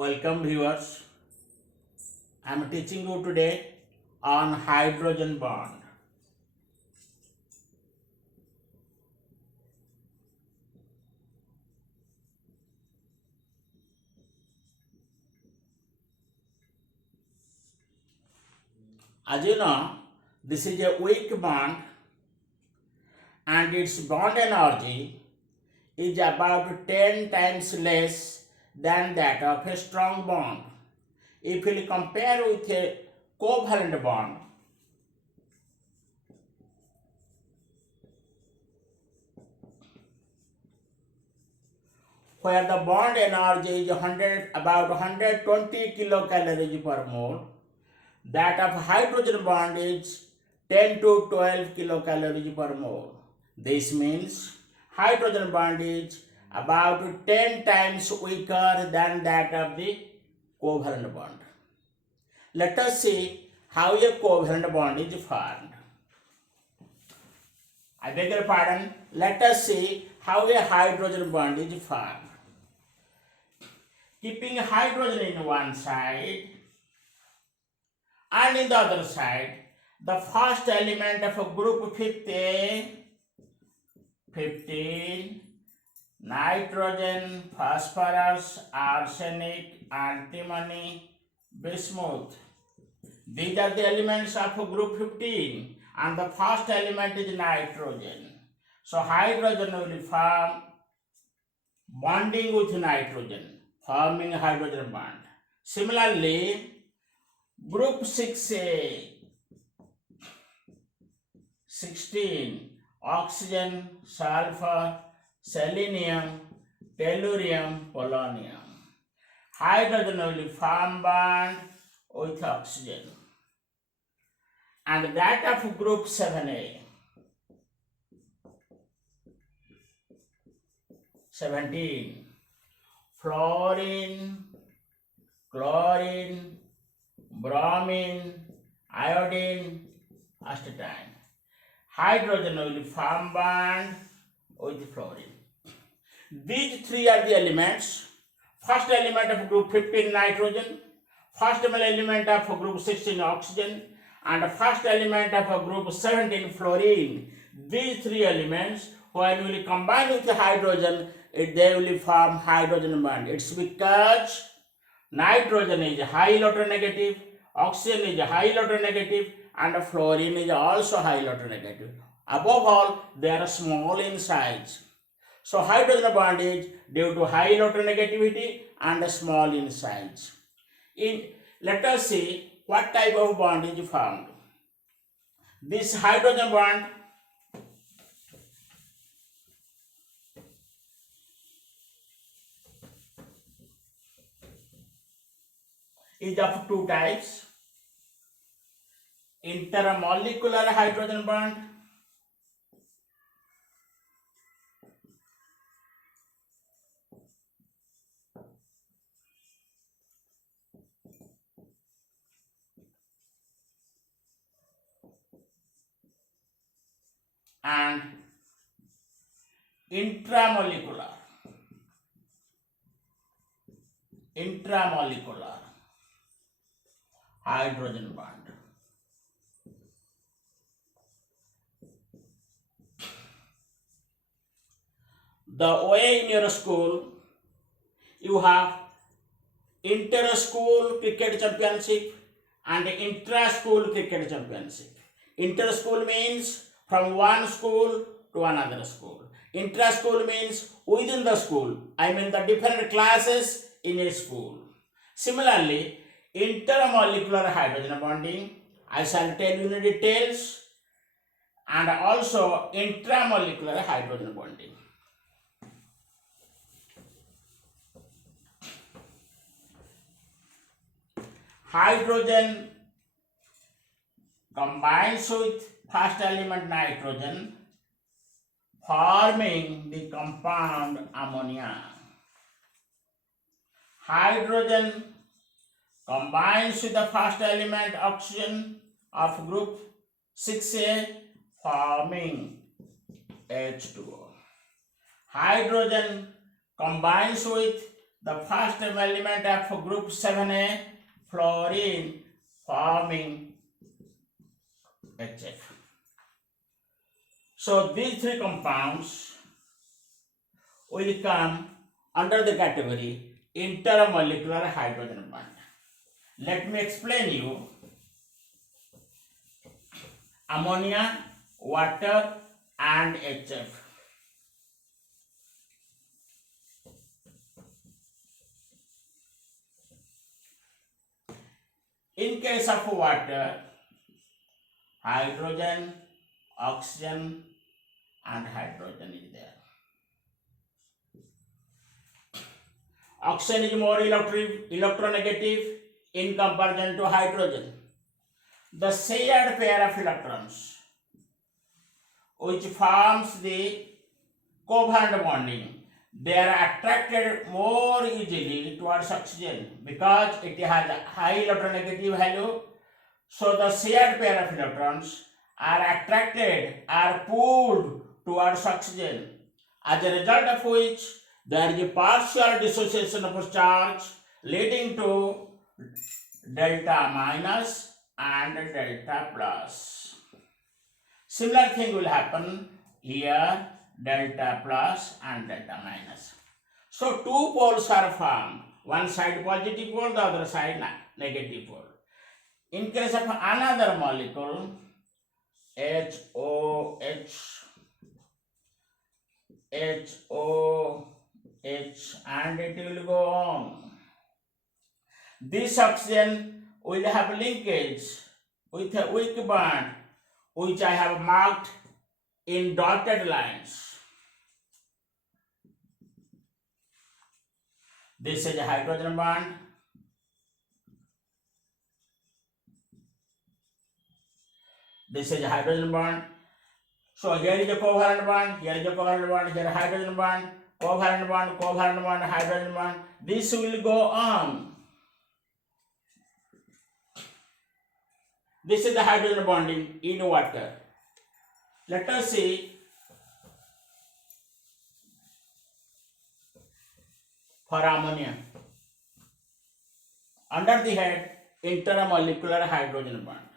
Welcome viewers. I am teaching you today on hydrogen bond. As you know, this is a weak bond and its bond energy is about 10 times less than that of a strong bond. If you compare with a covalent bond, where the bond energy is about 120 kilocalories per mole, that of hydrogen bond is 10 to 12 kilocalories per mole. This means hydrogen bond is about 10 times weaker than that of the covalent bond. Let us see how a covalent bond is formed. I beg your pardon. Let us see how a hydrogen bond is formed. Keeping hydrogen in one side and in the other side, the first element of a group 15, nitrogen, phosphorus, arsenic, antimony, bismuth. These are the elements of group 15 and the first element is nitrogen. So hydrogen will form bonding with nitrogen, forming hydrogen bond. Similarly, group 6A, 16, oxygen, sulfur, selenium, tellurium, polonium. Hydrogen will form bond with oxygen. And that of group 7A, 17, fluorine, chlorine, bromine, iodine, acetylene. Hydrogen will form bond with fluorine. These three are the elements. First element of group 15 nitrogen, first element of group 16 oxygen, and first element of group 17 fluorine. These three elements, when we will combine with hydrogen, they will form hydrogen bond. It's because nitrogen is high electronegative, oxygen is high electronegative, and fluorine is also high electronegative. Above all, they are small in size. So hydrogen bond is due to high electronegativity and small in size. Let us see what type of bond is formed. This hydrogen bond is of two types: intermolecular hydrogen bond and intramolecular hydrogen bond. The way in your school you have inter-school cricket championship and intra-school cricket championship. Inter-school means from one school to another school. Intra-school means within the school. I mean the different classes in a school. Similarly, intermolecular hydrogen bonding, I shall tell you in details, and also intramolecular hydrogen bonding. Hydrogen combines with first element nitrogen, forming the compound ammonia. Hydrogen combines with the first element oxygen of group 6A, forming H2O. Hydrogen combines with the first element of group 7A, fluorine, forming HF. So these three compounds will come under the category intermolecular hydrogen bond. Let me explain you. Ammonia, water and HF. In case of water, hydrogen, oxygen and hydrogen is there. Oxygen is more electronegative in comparison to hydrogen. The shared pair of electrons which forms the covalent bonding, they are attracted more easily towards oxygen because it has a high electronegative value. So the shared pair of electrons are attracted, are pulled towards oxygen, as a result of which there is a partial dissociation of charge leading to delta minus and delta plus. Similar thing will happen here, delta plus and delta minus. So two poles are formed, one side positive pole, the other side negative pole. In case of another molecule, HOH, and it will go on. This oxygen will have linkage with a weak bond which I have marked in dotted lines. This is a hydrogen bond. This is a hydrogen bond. So here is a covalent bond, here is a covalent bond, here is a hydrogen bond, covalent bond, hydrogen bond. This will go on. This is the hydrogen bonding in water. Let us see for ammonia. Under the head, intermolecular hydrogen bond.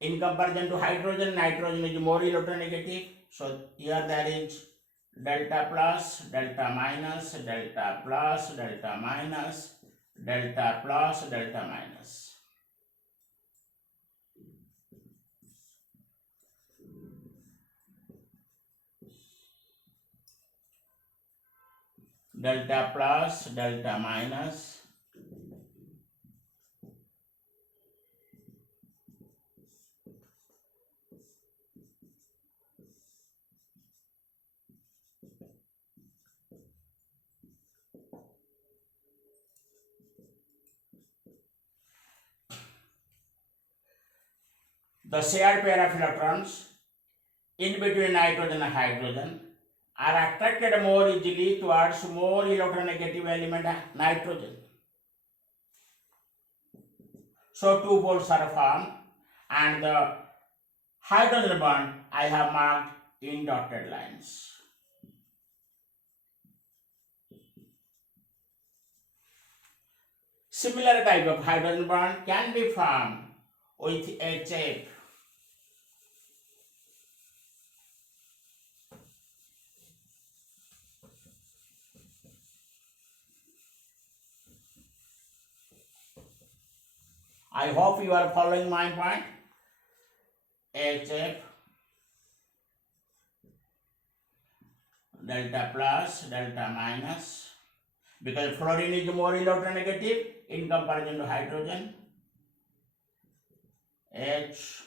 In comparison to hydrogen, nitrogen is more electronegative. So here there is delta plus, delta minus, delta plus, delta minus, delta plus, delta minus. Delta plus, delta minus. The shared pair of electrons in between nitrogen and hydrogen are attracted more easily towards more electronegative element nitrogen. So two poles are formed and the hydrogen bond I have marked in dotted lines. Similar type of hydrogen bond can be formed with HF. I hope you are following my point. HF, delta plus, delta minus, because fluorine is more electronegative in comparison to hydrogen. H,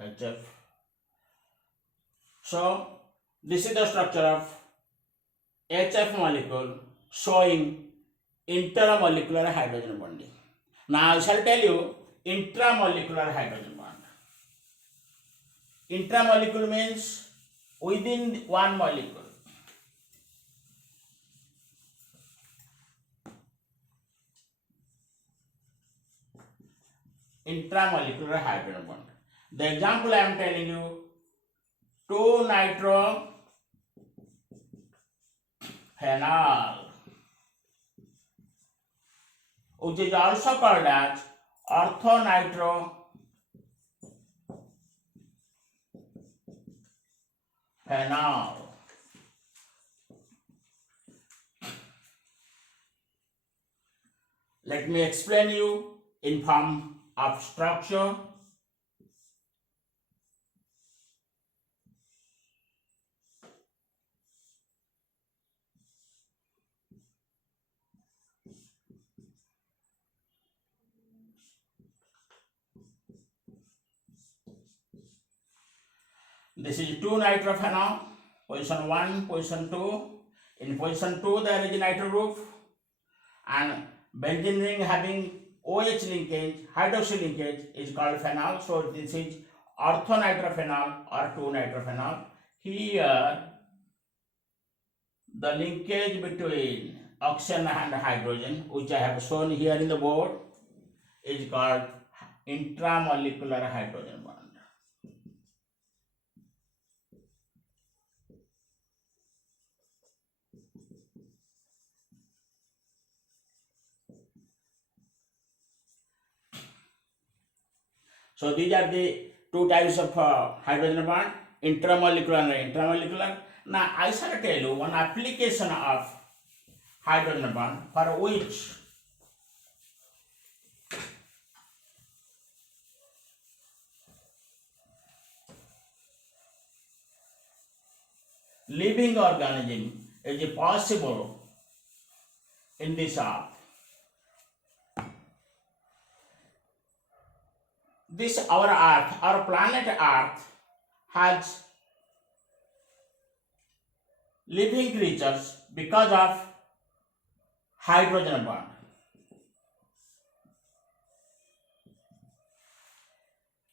HF. So this is the structure of HF molecule showing intermolecular hydrogen bonding. Now I shall tell you intramolecular hydrogen bond. Intramolecule means within one molecule. Intramolecular hydrogen bond. The example I am telling you, 2-nitrophenol, which is also called as orthonitrophenol. Let me explain you in form of structure. This is 2-nitrophenol, position 1, position 2. In position 2 there is a nitro group and benzene ring having OH linkage, hydroxy linkage is called phenol. So this is orthonitrophenol or 2-nitrophenol. Here the linkage between oxygen and hydrogen, which I have shown here in the board, is called intramolecular hydrogen bond. So these are the two types of hydrogen bond, intramolecular and intramolecular. Now I shall tell you one application of hydrogen bond for which living organism is possible in this earth. This our earth, our planet earth has living creatures because of hydrogen bond.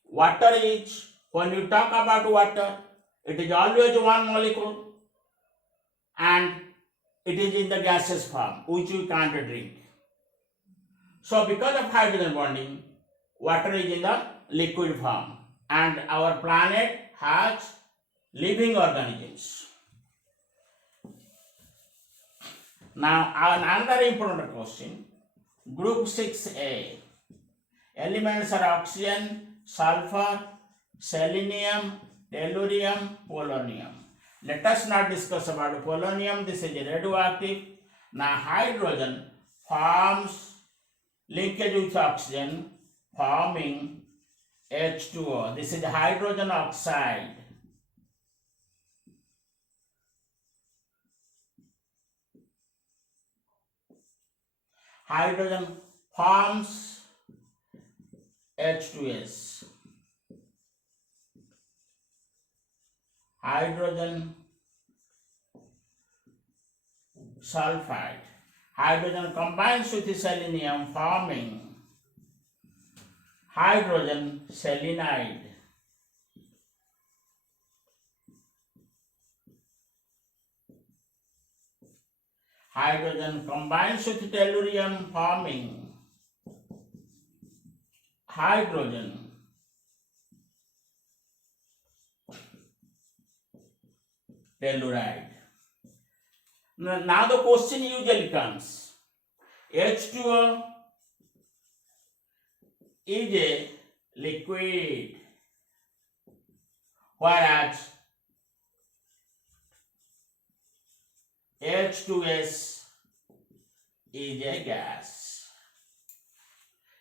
Water is, when you talk about water, it is always one molecule and it is in the gaseous form which we can't drink. So because of hydrogen bonding, water is in the liquid form and our planet has living organisms. Now another important question, group 6A, elements are oxygen, sulfur, selenium, tellurium, polonium. Let us not discuss about polonium, this is radioactive. Now hydrogen forms linkage with oxygen forming H2O. This is hydrogen oxide. Hydrogen forms H2S. Hydrogen sulfide. Hydrogen combines with selenium forming hydrogen selenide. Hydrogen combines with tellurium forming hydrogen telluride. Now the question usually comes, H2O is a liquid, whereas H2S is a gas.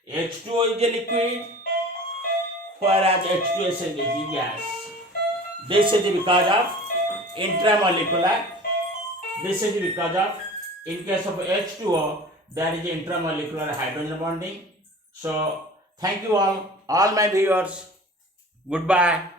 H2O is a liquid, whereas H2S is a gas. This is because of intramolecular. This is because of, in case of H2O, there is intramolecular hydrogen bonding. So, thank you all my viewers. Goodbye.